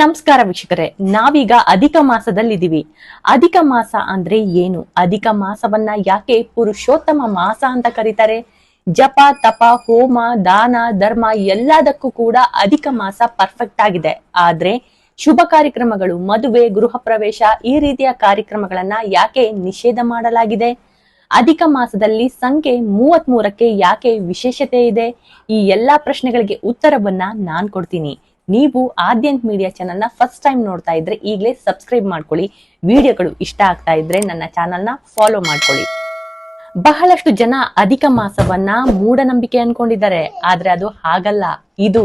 ನಮಸ್ಕಾರ ವೀಕ್ಷಕರೇ, ನಾವೀಗ ಅಧಿಕ ಮಾಸದಲ್ಲಿದ್ದೀವಿ. ಅಧಿಕ ಮಾಸ ಅಂದ್ರೆ ಏನು? ಅಧಿಕ ಮಾಸವನ್ನ ಯಾಕೆ ಪುರುಷೋತ್ತಮ ಮಾಸ ಅಂತ ಕರೀತಾರೆ? ಜಪ, ತಪ, ಹೋಮ, ದಾನ, ಧರ್ಮ ಎಲ್ಲದಕ್ಕೂ ಕೂಡ ಅಧಿಕ ಮಾಸ ಪರ್ಫೆಕ್ಟ್ ಆಗಿದೆ. ಆದ್ರೆ ಶುಭ ಕಾರ್ಯಕ್ರಮಗಳು, ಮದುವೆ, ಗೃಹ ಪ್ರವೇಶ ಈ ರೀತಿಯ ಕಾರ್ಯಕ್ರಮಗಳನ್ನ ಯಾಕೆ ನಿಷೇಧ ಮಾಡಲಾಗಿದೆ? ಅಧಿಕ ಮಾಸದಲ್ಲಿ ಸಂಖ್ಯೆ 33ಕ್ಕೆ ಯಾಕೆ ವಿಶೇಷತೆ ಇದೆ? ಈ ಎಲ್ಲಾ ಪ್ರಶ್ನೆಗಳಿಗೆ ಉತ್ತರವನ್ನ ನಾನ್ ಕೊಡ್ತೀನಿ. ನೀವು ಆದ್ಯಂತ್ ಮೀಡಿಯಾ ಚಾನೆಲ್ ನ ಫಸ್ಟ್ ಟೈಮ್ ನೋಡ್ತಾ ಇದ್ರೆ ಈಗಲೇ ಸಬ್ಸ್ಕ್ರೈಬ್ ಮಾಡ್ಕೊಳ್ಳಿ. ವಿಡಿಯೋಗಳು ಇಷ್ಟ ಆಗ್ತಾ ಇದ್ರೆ ನನ್ನ ಚಾನೆಲ್ ನ ಫಾಲೋ ಮಾಡ್ಕೊಳ್ಳಿ. ಬಹಳಷ್ಟು ಜನ ಅಧಿಕ ಮಾಸವನ್ನ ಮೂಢನಂಬಿಕೆ ಅನ್ಕೊಂಡಿದ್ದಾರೆ, ಆದ್ರೆ ಅದು ಹಾಗಲ್ಲ. ಇದು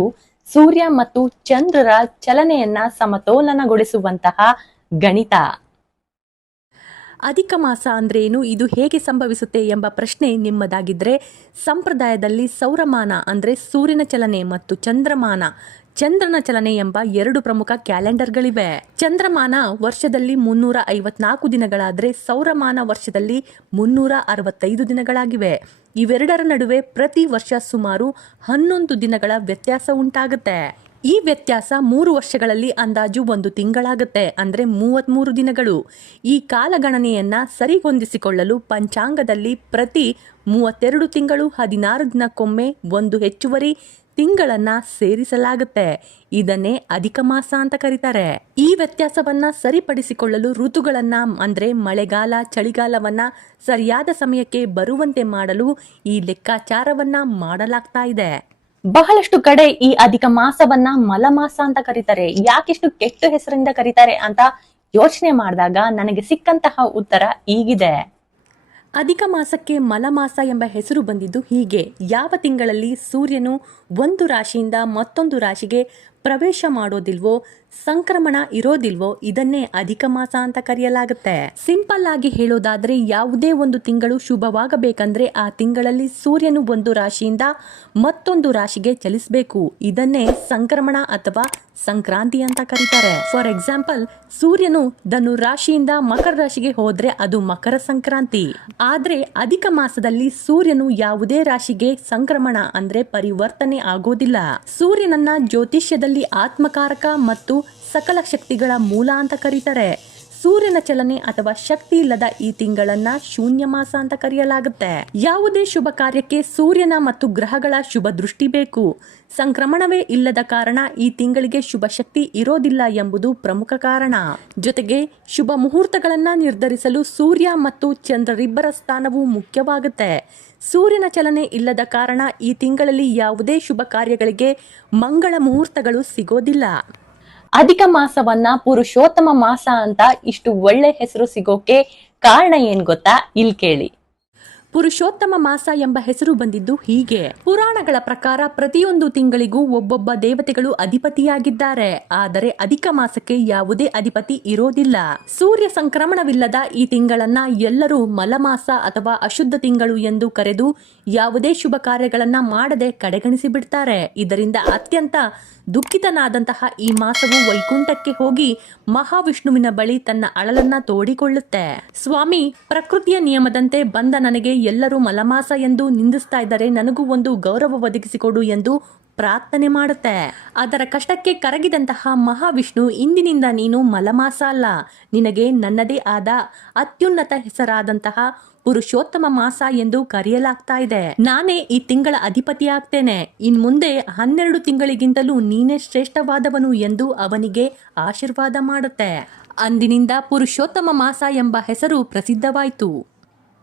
ಸೂರ್ಯ ಮತ್ತು ಚಂದ್ರರ ಚಲನೆಯನ್ನ ಸಮತೋಲನಗೊಳಿಸುವಂತಹ ಗಣಿತ. ಅಧಿಕ ಮಾಸ ಅಂದ್ರೆ ಏನು, ಇದು ಹೇಗೆ ಸಂಭವಿಸುತ್ತೆ ಎಂಬ ಪ್ರಶ್ನೆ ನಿಮ್ಮದಾಗಿದ್ರೆ, ಸಂಪ್ರದಾಯದಲ್ಲಿ ಸೌರಮಾನ ಅಂದ್ರೆ ಸೂರ್ಯನ ಚಲನೆ ಮತ್ತು ಚಂದ್ರನ ಚಲನೆ ಎಂಬ ಎರಡು ಪ್ರಮುಖ ಕ್ಯಾಲೆಂಡರ್ಗಳಿವೆ. ಚಂದ್ರಮಾನ ವರ್ಷದಲ್ಲಿ 354 ದಿನಗಳಾದ್ರೆ ಸೌರಮಾನ ವರ್ಷದಲ್ಲಿ 365 ದಿನಗಳಾಗಿವೆ. ಇವೆರಡರ ನಡುವೆ ಪ್ರತಿ ವರ್ಷ ಸುಮಾರು 11 ದಿನಗಳ ವ್ಯತ್ಯಾಸ ಉಂಟಾಗುತ್ತೆ. ಈ ವ್ಯತ್ಯಾಸ 3 ವರ್ಷಗಳಲ್ಲಿ ಅಂದಾಜು 1 ತಿಂಗಳಾಗುತ್ತೆ, ಅಂದ್ರೆ 33 ದಿನಗಳು. ಈ ಕಾಲಗಣನೆಯನ್ನ ಸರಿಹೊಂದಿಸಿಕೊಳ್ಳಲು ಪಂಚಾಂಗದಲ್ಲಿ ಪ್ರತಿ 32 ತಿಂಗಳು 16 ದಿನಕ್ಕೊಮ್ಮೆ ಒಂದು ಹೆಚ್ಚುವರಿ ತಿಂಗಳನ್ನ ಸೇರಿಸಲಾಗುತ್ತೆ. ಇದನ್ನೇ ಅಧಿಕ ಮಾಸ ಅಂತ ಕರೀತಾರೆ. ಈ ವ್ಯತ್ಯಾಸವನ್ನ ಸರಿಪಡಿಸಿಕೊಳ್ಳಲು ಋತುಗಳನ್ನ ಅಂದ್ರೆ ಮಳೆಗಾಲ, ಚಳಿಗಾಲವನ್ನ ಸರಿಯಾದ ಸಮಯಕ್ಕೆ ಬರುವಂತೆ ಮಾಡಲು ಈ ಲೆಕ್ಕಾಚಾರವನ್ನ ಮಾಡಲಾಗ್ತಾ ಇದೆ. ಬಹಳಷ್ಟು ಕಡೆ ಈ ಅಧಿಕ ಮಾಸವನ್ನ ಮಲಮಾಸ ಅಂತ ಕರೀತಾರೆ. ಯಾಕೆಷ್ಟು ಕೆಟ್ಟ ಹೆಸರಿಂದ ಕರೀತಾರೆ ಅಂತ ಯೋಚನೆ ಮಾಡಿದಾಗ ನನಗೆ ಸಿಕ್ಕಂತಹ ಉತ್ತರ ಹೀಗಿದೆ. ಅಧಿಕ ಮಾಸಕ್ಕೆ ಮಲಮಾಸ ಎಂಬ ಹೆಸರು ಬಂದಿದ್ದು ಹೀಗೆ: ಯಾವ ತಿಂಗಳಲ್ಲಿ ಸೂರ್ಯನು ಒಂದು ರಾಶಿಯಿಂದ ಮತ್ತೊಂದು ರಾಶಿಗೆ ಪ್ರವೇಶ ಮಾಡೋದಿಲ್ವೋ, ಸಂಕ್ರಮಣ ಇರೋದಿಲ್ವೋ, ಇದನ್ನೇ ಅಧಿಕ ಮಾಸ ಅಂತ ಕರೆಯಲಾಗುತ್ತೆ. ಸಿಂಪಲ್ ಆಗಿ ಹೇಳೋದಾದ್ರೆ, ಯಾವುದೇ ಒಂದು ತಿಂಗಳು ಶುಭವಾಗಬೇಕಂದ್ರೆ ಆ ತಿಂಗಳಲ್ಲಿ ಸೂರ್ಯನು ಒಂದು ರಾಶಿಯಿಂದ ಮತ್ತೊಂದು ರಾಶಿಗೆ ಚಲಿಸಬೇಕು. ಇದನ್ನೇ ಸಂಕ್ರಮಣ ಅಥವಾ ಸಂಕ್ರಾಂತಿ ಅಂತ ಕರೀತಾರೆ. ಫಾರ್ ಎಕ್ಸಾಂಪಲ್, ಸೂರ್ಯನು ಧನು ರಾಶಿಯಿಂದ ಮಕರ ರಾಶಿಗೆ ಹೋದ್ರೆ ಅದು ಮಕರ ಸಂಕ್ರಾಂತಿ. ಆದ್ರೆ ಅಧಿಕ ಮಾಸದಲ್ಲಿ ಸೂರ್ಯನು ಯಾವುದೇ ರಾಶಿಗೆ ಸಂಕ್ರಮಣ ಅಂದ್ರೆ ಪರಿವರ್ತನೆ ಆಗೋದಿಲ್ಲ. ಸೂರ್ಯನನ್ನ ಜ್ಯೋತಿಷ್ಯದಲ್ಲಿ ಆತ್ಮಕಾರಕ ಮತ್ತು ಸಕಲ ಶಕ್ತಿಗಳ ಮೂಲ ಅಂತ ಕರೀತಾರೆ. ಸೂರ್ಯನ ಚಲನೆ ಅಥವಾ ಶಕ್ತಿ ಇಲ್ಲದ ಈ ತಿಂಗಳನ್ನ ಶೂನ್ಯ ಮಾಸ ಅಂತ ಕರೆಯಲಾಗುತ್ತೆ. ಯಾವುದೇ ಶುಭ ಕಾರ್ಯಕ್ಕೆ ಸೂರ್ಯನ ಮತ್ತು ಗ್ರಹಗಳ ಶುಭ ದೃಷ್ಟಿ ಬೇಕು. ಸಂಕ್ರಮಣವೇ ಇಲ್ಲದ ಕಾರಣ ಈ ತಿಂಗಳಿಗೆ ಶುಭ ಶಕ್ತಿ ಇರೋದಿಲ್ಲ ಎಂಬುದು ಪ್ರಮುಖ ಕಾರಣ. ಜೊತೆಗೆ ಶುಭ ಮುಹೂರ್ತಗಳನ್ನ ನಿರ್ಧರಿಸಲು ಸೂರ್ಯ ಮತ್ತು ಚಂದ್ರರಿಬ್ಬರ ಸ್ಥಾನವು ಮುಖ್ಯವಾಗುತ್ತೆ. ಸೂರ್ಯನ ಚಲನೆ ಇಲ್ಲದ ಕಾರಣ ಈ ತಿಂಗಳಲ್ಲಿ ಯಾವುದೇ ಶುಭ ಕಾರ್ಯಗಳಿಗೆ ಮಂಗಳ ಮುಹೂರ್ತಗಳು ಸಿಗೋದಿಲ್ಲ. ಅಧಿಕ ಮಾಸವನ್ನ ಪುರುಷೋತ್ತಮ ಮಾಸ ಅಂತ ಇಷ್ಟು ಒಳ್ಳೆ ಹೆಸರು ಸಿಗೋಕೆ ಕಾರಣ ಏನ್ ಗೊತ್ತಾ? ಇಲ್ಲಿ ಕೇಳಿ. ಪುರುಷೋತ್ತಮ ಮಾಸ ಎಂಬ ಹೆಸರು ಬಂದಿದ್ದು ಹೀಗೆ: ಪುರಾಣಗಳ ಪ್ರಕಾರ ಪ್ರತಿಯೊಂದು ತಿಂಗಳಿಗೂ ಒಬ್ಬೊಬ್ಬ ದೇವತೆಗಳು ಅಧಿಪತಿಯಾಗಿದ್ದಾರೆ. ಆದರೆ ಅಧಿಕ ಮಾಸಕ್ಕೆ ಯಾವುದೇ ಅಧಿಪತಿ ಇರೋದಿಲ್ಲ. ಸೂರ್ಯ ಸಂಕ್ರಮಣವಿಲ್ಲದ ಈ ತಿಂಗಳನ್ನ ಎಲ್ಲರೂ ಮಲಮಾಸ ಅಥವಾ ಅಶುದ್ಧ ತಿಂಗಳು ಎಂದು ಕರೆದು ಯಾವುದೇ ಶುಭ ಕಾರ್ಯಗಳನ್ನ ಮಾಡದೆ ಕಡೆಗಣಿಸಿ ಬಿಡ್ತಾರೆ. ಇದರಿಂದ ಅತ್ಯಂತ ದುಃಖಿತನಾದಂತಹ ಈ ಮಾಸವು ವೈಕುಂಠಕ್ಕೆ ಹೋಗಿ ಮಹಾವಿಷ್ಣುವಿನ ಬಳಿ ತನ್ನ ಅಳಲನ್ನ ತೋಡಿಕೊಳ್ಳುತ್ತೆ. ಸ್ವಾಮಿ, ಪ್ರಕೃತಿಯ ನಿಯಮದಂತೆ ಬಂದ ನನಗೆ ಎಲ್ಲರೂ ಮಲಮಾಸ ಎಂದು ನಿಂದಿಸ್ತಾ ಇದ್ದಾರೆ, ನನಗೂ ಒಂದು ಗೌರವ ಒದಗಿಸಿಕೊಡು ಎಂದು ಪ್ರಾರ್ಥನೆ ಮಾಡುತ್ತೆ. ಅದರ ಕಷ್ಟಕ್ಕೆ ಕರಗಿದಂತಹ ಮಹಾವಿಷ್ಣು, ಇಂದಿನಿಂದ ನೀನು ಮಲಮಾಸ ಅಲ್ಲ, ನಿನಗೆ ನನ್ನದೇ ಆದ ಅತ್ಯುನ್ನತ ಹೆಸರಾದಂತಹ ಪುರುಷೋತ್ತಮ ಮಾಸ ಎಂದು ಕರೆಯಲಾಗ್ತಾ ಇದೆ. ನಾನೇ ಈ ತಿಂಗಳ ಅಧಿಪತಿ ಆಗ್ತೇನೆ. ಇನ್ ಮುಂದೆ 12 ತಿಂಗಳಿಗಿಂತಲೂ ನೀನೇ ಶ್ರೇಷ್ಠವಾದವನು ಎಂದು ಅವನಿಗೆ ಆಶೀರ್ವಾದ ಮಾಡುತ್ತೆ. ಅಂದಿನಿಂದ ಪುರುಷೋತ್ತಮ ಮಾಸ ಎಂಬ ಹೆಸರು ಪ್ರಸಿದ್ಧವಾಯಿತು.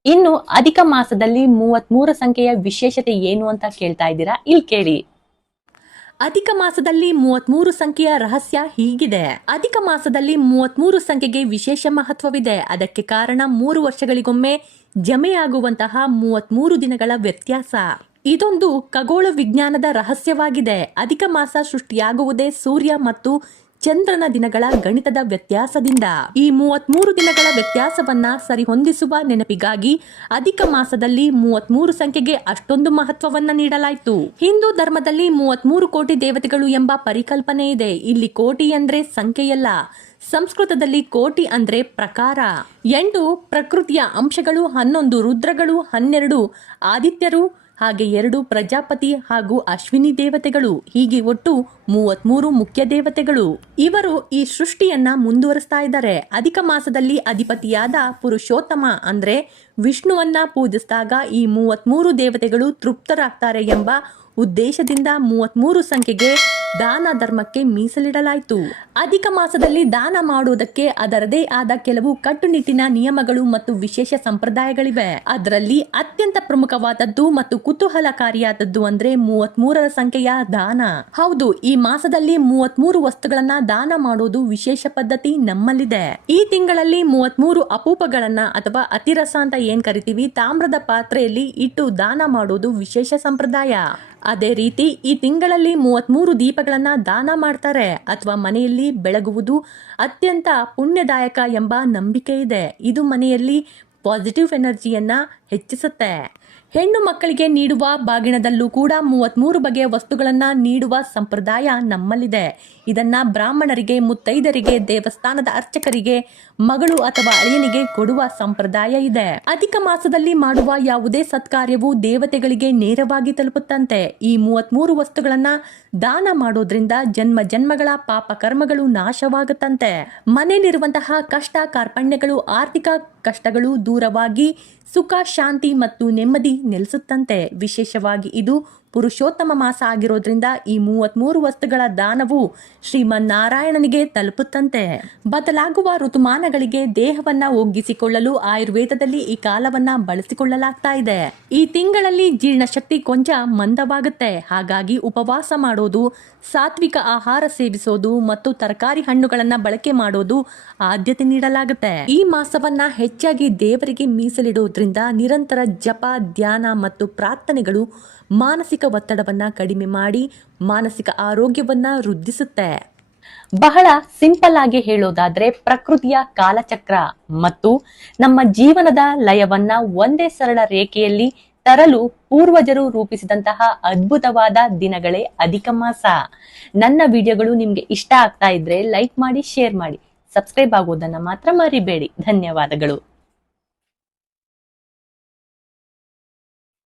ಇನ್ನು ಅಧಿಕ ಮಾಸದಲ್ಲಿ 33 ಸಂಖ್ಯೆಯ ವಿಶೇಷತೆ ಏನು ಅಂತ ಕೇಳ್ತಾ ಇದ್ದೀರಾ? ಇಲ್ಲಿ ಕೇಳಿ. ಅಧಿಕ ಮಾಸದಲ್ಲಿ 33 ಸಂಖ್ಯೆಯ ರಹಸ್ಯ ಹೀಗಿದೆ. ಅಧಿಕ ಮಾಸದಲ್ಲಿ 33 ಸಂಖ್ಯೆಗೆ ವಿಶೇಷ ಮಹತ್ವವಿದೆ. ಅದಕ್ಕೆ ಕಾರಣ 3 ವರ್ಷಗಳಿಗೊಮ್ಮೆ ಜಮೆಯಾಗುವಂತಹ 33 ದಿನಗಳ ವ್ಯತ್ಯಾಸ. ಇದೊಂದು ಖಗೋಳ ವಿಜ್ಞಾನದ ರಹಸ್ಯವಾಗಿದೆ. ಅಧಿಕ ಮಾಸ ಸೃಷ್ಟಿಯಾಗುವುದೇ ಸೂರ್ಯ ಮತ್ತು ಚಂದ್ರನ ದಿನಗಳ ಗಣಿತದ ವ್ಯತ್ಯಾಸದಿಂದ. ಈ 33 ದಿನಗಳ ವ್ಯತ್ಯಾಸವನ್ನ ಸರಿಹೊಂದಿಸುವ ನೆನಪಿಗಾಗಿ ಅಧಿಕ ಮಾಸದಲ್ಲಿ 33 ಸಂಖ್ಯೆಗೆ ಅಷ್ಟೊಂದು ಮಹತ್ವವನ್ನ ನೀಡಲಾಯಿತು. ಹಿಂದೂ ಧರ್ಮದಲ್ಲಿ 33 ಕೋಟಿ ದೇವತೆಗಳು ಎಂಬ ಪರಿಕಲ್ಪನೆ ಇದೆ. ಇಲ್ಲಿ ಕೋಟಿ ಅಂದ್ರೆ ಸಂಖ್ಯೆಯಲ್ಲ, ಸಂಸ್ಕೃತದಲ್ಲಿ ಕೋಟಿ ಅಂದ್ರೆ ಪ್ರಕಾರ. 8 ಪ್ರಕೃತಿಯ ಅಂಶಗಳು, 11 ರುದ್ರಗಳು, 12 ಆದಿತ್ಯರು, ಹಾಗೆ 2 ಪ್ರಜಾಪತಿ ಹಾಗೂ ಅಶ್ವಿನಿ ದೇವತೆಗಳು, ಹೀಗೆ ಒಟ್ಟು 33 ಮುಖ್ಯ ದೇವತೆಗಳು. ಇವರು ಈ ಸೃಷ್ಟಿಯನ್ನ ಮುಂದುವರಿಸ್ತಾ ಇದ್ದಾರೆ. ಅಧಿಕ ಮಾಸದಲ್ಲಿ ಅಧಿಪತಿಯಾದ ಪುರುಷೋತ್ತಮ ಅಂದ್ರೆ ವಿಷ್ಣುವನ್ನ ಪೂಜಿಸಿದಾಗ ಈ 33 ದೇವತೆಗಳು ತೃಪ್ತರಾಗ್ತಾರೆ ಎಂಬ ಉದ್ದೇಶದಿಂದ 33 ಸಂಖ್ಯೆಗೆ ದಾನ ಧರ್ಮಕ್ಕೆ ಮೀಸಲಿಡಲಾಯಿತು. ಅಧಿಕ ಮಾಸದಲ್ಲಿ ದಾನ ಮಾಡುವುದಕ್ಕೆ ಅದರದೇ ಆದ ಕೆಲವು ಕಟ್ಟುನಿಟ್ಟಿನ ನಿಯಮಗಳು ಮತ್ತು ವಿಶೇಷ ಸಂಪ್ರದಾಯಗಳಿವೆ. ಅದರಲ್ಲಿ ಅತ್ಯಂತ ಪ್ರಮುಖವಾದದ್ದು ಮತ್ತು ಕುತೂಹಲಕಾರಿಯಾದದ್ದು ಅಂದ್ರೆ 33ರ ಸಂಖ್ಯೆಯ ದಾನ. ಹೌದು, ಈ ಮಾಸದಲ್ಲಿ 33 ವಸ್ತುಗಳನ್ನ ದಾನ ಮಾಡೋದು ವಿಶೇಷ ಪದ್ಧತಿ ನಮ್ಮಲ್ಲಿದೆ. ಈ ತಿಂಗಳಲ್ಲಿ 33 ಅಪೂಪಗಳನ್ನ ಅಥವಾ ಅತಿರಸ ಅಂತ ಏನ್ ಕರಿತೀವಿ, ತಾಮ್ರದ ಪಾತ್ರೆಯಲ್ಲಿ ಇಟ್ಟು ದಾನ ಮಾಡೋದು ವಿಶೇಷ ಸಂಪ್ರದಾಯ. ಅದೇ ರೀತಿ ಈ ತಿಂಗಳಲ್ಲಿ 33 ದೀಪಗಳನ್ನ ದಾನ ಮಾಡ್ತಾರೆ ಅಥವಾ ಮನೆಯಲ್ಲಿ ಬೆಳಗುವುದು ಅತ್ಯಂತ ಪುಣ್ಯದಾಯಕ ಎಂಬ ನಂಬಿಕೆ ಇದೆ. ಇದು ಮನೆಯಲ್ಲಿ ಪಾಸಿಟಿವ್ ಎನರ್ಜಿಯನ್ನ ಹೆಚ್ಚಿಸುತ್ತೆ. ಹೆಣ್ಣು ಮಕ್ಕಳಿಗೆ ನೀಡುವ ಬಾಗಿಣದಲ್ಲೂ ಕೂಡ 33 ಬಗೆಯ ವಸ್ತುಗಳನ್ನ ನೀಡುವ ಸಂಪ್ರದಾಯ ನಮ್ಮಲ್ಲಿದೆ. ಇದನ್ನ ಬ್ರಾಹ್ಮಣರಿಗೆ, ಮುತ್ತೈದರಿಗೆ, ದೇವಸ್ಥಾನದ ಅರ್ಚಕರಿಗೆ, ಮಗಳು ಅಥವಾ ಅಳಿಯನಿಗೆ ಕೊಡುವ ಸಂಪ್ರದಾಯ ಇದೆ. ಅಧಿಕ ಮಾಸದಲ್ಲಿ ಮಾಡುವ ಯಾವುದೇ ಸತ್ಕಾರ್ಯವು ದೇವತೆಗಳಿಗೆ ನೇರವಾಗಿ ತಲುಪುತ್ತಂತೆ. ಈ 33 ವಸ್ತುಗಳನ್ನ ದಾನ ಮಾಡೋದ್ರಿಂದ ಜನ್ಮ ಜನ್ಮಗಳ ಪಾಪ ಕರ್ಮಗಳು ನಾಶವಾಗುತ್ತಂತೆ. ಮನೆಯಲ್ಲಿರುವಂತಹ ಕಷ್ಟ ಕಾರ್ಪಣ್ಯಗಳು, ಆರ್ಥಿಕ ಕಷ್ಟಗಳು ದೂರವಾಗಿ ಸುಖ, ಶಾಂತಿ ಮತ್ತು ನೆಮ್ಮದಿ ನೆಲೆಸುತ್ತಂತೆ. ವಿಶೇಷವಾಗಿ ಇದು ಪುರುಷೋತ್ತಮ ಮಾಸ ಆಗಿರೋದ್ರಿಂದ ಈ 33 ವಸ್ತುಗಳ ದಾನವು ಶ್ರೀಮನ್ನಾರಾಯಣನಿಗೆ ತಲುಪುತ್ತಂತೆ. ಬದಲಾಗುವ ಋತುಮಾನಗಳಿಗೆ ದೇಹವನ್ನ ಒಗ್ಗಿಸಿಕೊಳ್ಳಲು ಆಯುರ್ವೇದದಲ್ಲಿ ಈ ಕಾಲವನ್ನ ಬಳಸಿಕೊಳ್ಳಲಾಗ್ತಾ ಇದೆ. ಈ ತಿಂಗಳಲ್ಲಿ ಜೀರ್ಣಶಕ್ತಿ ಕೊಂಚ ಮಂದವಾಗುತ್ತೆ. ಹಾಗಾಗಿ ಉಪವಾಸ ಮಾಡೋದು, ಸಾತ್ವಿಕ ಆಹಾರ ಸೇವಿಸೋದು ಮತ್ತು ತರಕಾರಿ ಹಣ್ಣುಗಳನ್ನ ಬಳಕೆ ಮಾಡೋದು ಆದ್ಯತೆ ನೀಡಲಾಗುತ್ತೆ. ಈ ಮಾಸವನ್ನ ಹೆಚ್ಚಾಗಿ ದೇವರಿಗೆ ಮೀಸಲಿಡುವುದರಿಂದ ನಿರಂತರ ಜಪ, ಧ್ಯಾನ ಮತ್ತು ಪ್ರಾರ್ಥನೆಗಳು ಮಾನಸಿಕ ಒತ್ತಡವನ್ನ ಕಡಿಮೆ ಮಾಡಿ ಮಾನಸಿಕ ಆರೋಗ್ಯವನ್ನ ವೃದ್ಧಿಸುತ್ತೆ. ಬಹಳ ಸಿಂಪಲ್ ಆಗಿ ಹೇಳೋದಾದ್ರೆ ಪ್ರಕೃತಿಯ ಕಾಲಚಕ್ರ ಮತ್ತು ನಮ್ಮ ಜೀವನದ ಲಯವನ್ನ ಒಂದೇ ಸರಳ ರೇಖೆಯಲ್ಲಿ ತರಲು ಪೂರ್ವಜರು ರೂಪಿಸಿದಂತಹ ಅದ್ಭುತವಾದ ದಿನಗಳೇ ಅಧಿಕ ಮಾಸ. ನನ್ನ ವಿಡಿಯೋಗಳು ನಿಮ್ಗೆ ಇಷ್ಟ ಆಗ್ತಾ ಇದ್ರೆ ಲೈಕ್ ಮಾಡಿ, ಶೇರ್ ಮಾಡಿ, ಸಬ್ಸ್ಕ್ರೈಬ್ ಆಗೋದನ್ನ ಮಾತ್ರ ಮರಿಬೇಡಿ. ಧನ್ಯವಾದಗಳು.